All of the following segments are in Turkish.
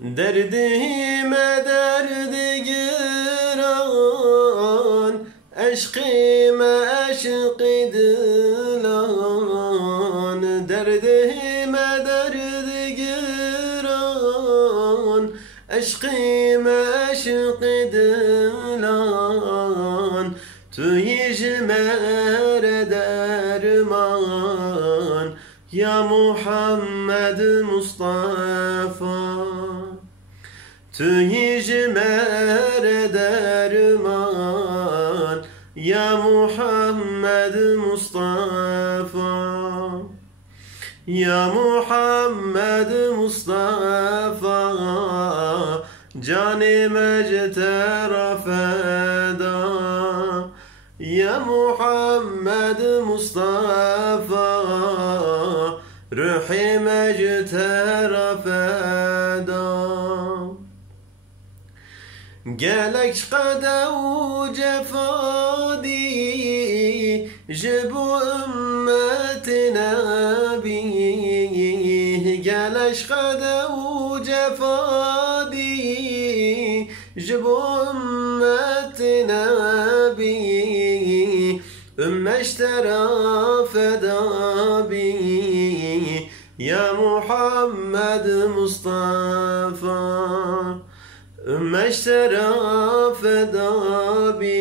Derdime derdi giran, eşkime eşki dilan. Derdime derdi giran, eşkime eşki dilan. Tu yijmer derman, ya Muhammed Mustafa. Tu yijmer derman, ya Muhammed Mustafa. Ya Muhammed Mustafa, can-ı mectera feda. Ya Muhammed Mustafa, ruh-i mectera feda. Gelek kadev cefadi, jibu ümmeti nebi. Gelek kadev cefadi, jibu ümmeti nebi. Ümmeştera feda bi, ya Muhammed Mustafa. Ümmeştera feda bi,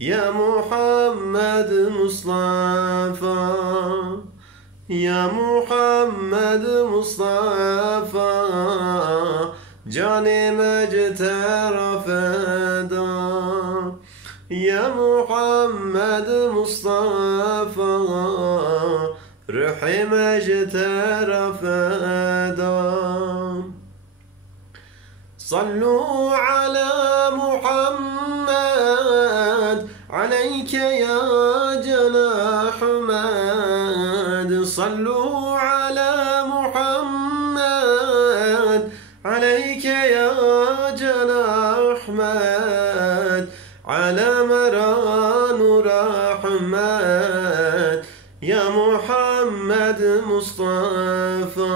ya Muhammed Mustafa. Ya Muhammed Mustafa, can-ı mectera feda. Ya Muhammed Mustafa, ruh-i mectera feda. Sallu ala Muhammed, aleyke ya cenah Ahmed. Sallu ala Muhammed, aleyke ya cenah Ahmed. Ala meranu rahmet, ya Muhammed Mustafa.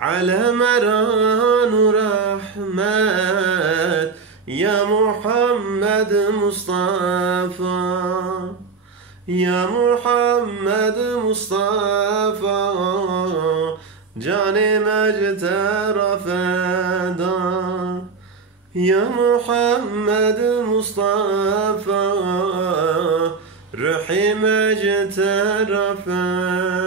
Ala meranu rahmet, ya Muhammed Mustafa. Ya Muhammed Mustafa, can-ı mectera feda. Ya Muhammed Mustafa, ruh-i mectera feda.